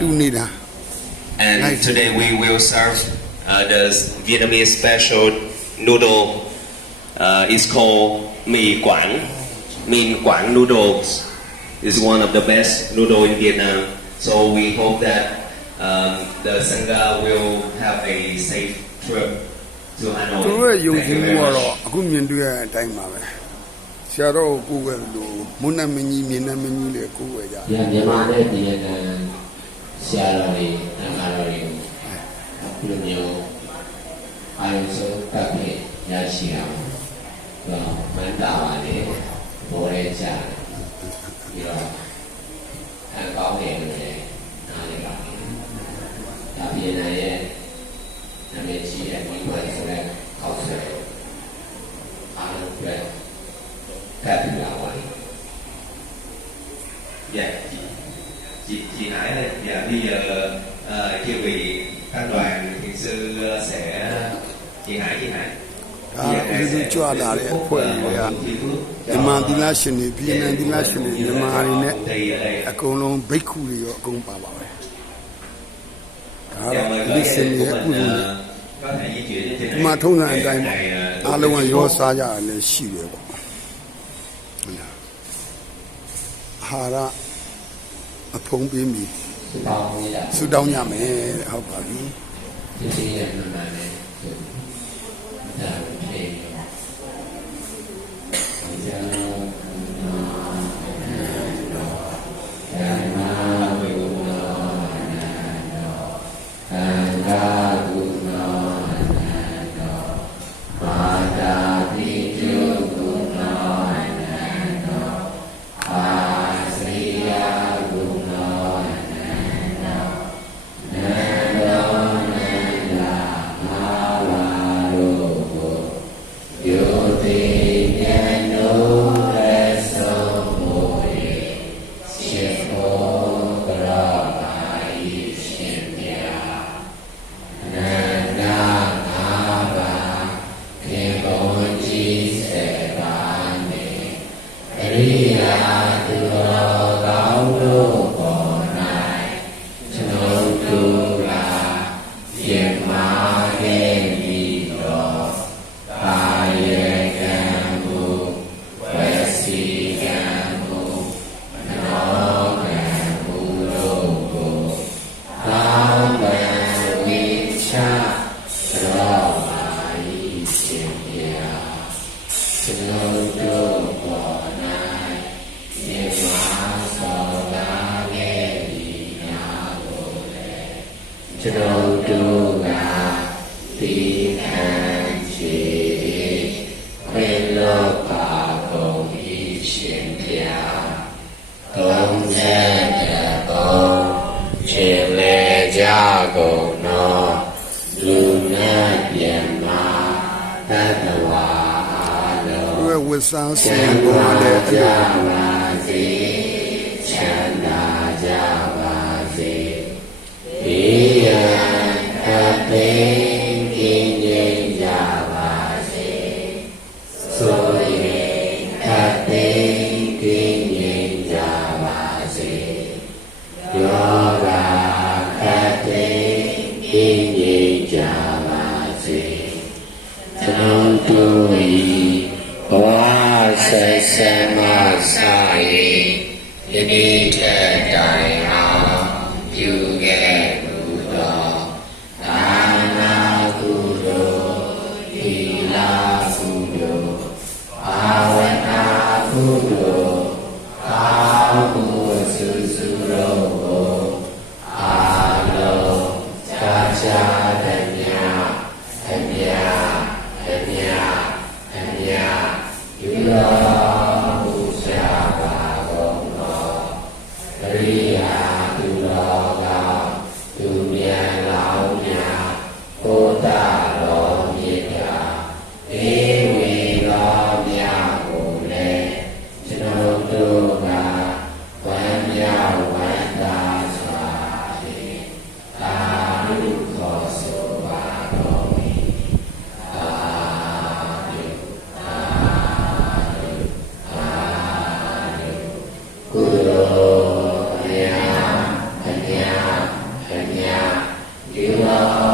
လူနေတာ And Right. today we will serve uh, the Vietnamese special noodle. Uh, it's called Mi Quảng. Min Quảng noodles is one of the best noodle in Vietnam. So we hope that um, the Sangha will have a safe trip to Hanoi. သူတို့ရဲ့ယုံ Thank ကြည် you မှု very ကတော့ much. အခုမြင်တွေ့ရတဲ့အတိုင်းပါပဲဆရာတော်ကိုကိုယ်ပဲလို့မုန်းနမင်းကြီးမြင်နမင်းကြီးလည်းကိုယ်ပဲကြ ဒီမြန်မာနဲ့ဒီယနန် ဆရာတော်တွေတန်ခါတော်တွေကိုဒီလိုမျိုးအာရုံစိုက်ပတ်ပြီးရရှိအောင်တော့မန္တာပါလေပေါ်ရဲကြပြီးတော့အကောင်းနေတယ်နားလည်ပါမယ်ဒါပြည်နယ်ရဲ့နာမည်ကြီးတဲ့မိဘဆိုတဲ့အောက်ဆက်အားလုံးပဲကပ်ပြီးလာပါလိမ့် Dạ, chị, chị, chị Hải này, dạ bây giờ ờ, kêu vị các đoàn thiền sư ờ, sẽ chị Hải chị Hải ဒါဥဒုကြွလာတဲ့အဖွဲ့တွေကမြန်မာသီလရှင်တွေပြည်နယ်သီလရှင်တွေမြန်မာတွေနဲ့ thì ở đây အကုန်လုံးဘိက္ခုတွေရောအကုန်ပါပါပဲဒါ chào တော့ mời ဒီ các စင် em ရဲ့ của ကု mình သိုလ် ờ, có thể di chuyển lên trên ဒီ này မှာထုံးစံအတိုင်း Để ပါ này, ờ, အားလုံးကရောစားကြရတယ်ရှိတယ်ပေါ့ဟာရ အဖုံးပေးမိစုပေါင်းနေတာဆူတောင်းကြမယ်ဟုတ်ပါပြီဒီစီရဲ့နာမည် ကျွန်တော်တို့ပေါ်၌မြေမာသောတာရဲ့ဒီနာကိုလည်းကျွန်တော်တို့ကဒီ ဝစ်ဆန်းစချင်မ်းပေါ်သာတဲ့ကြပါစေချမ်းသာကြပါစေဘေးရန်အသိကင်း ၍ယနေ့ထက်တိုင်အောင်ပြုခဲ့မှုတော်ဒါနာကုသိုလ်သီလကုသိုလ်ဘာဝနာကုသိုလ်ကာမှုစုစုရောကိုအာလောကြာကြာတည်းများအများ Criar. ဧဝ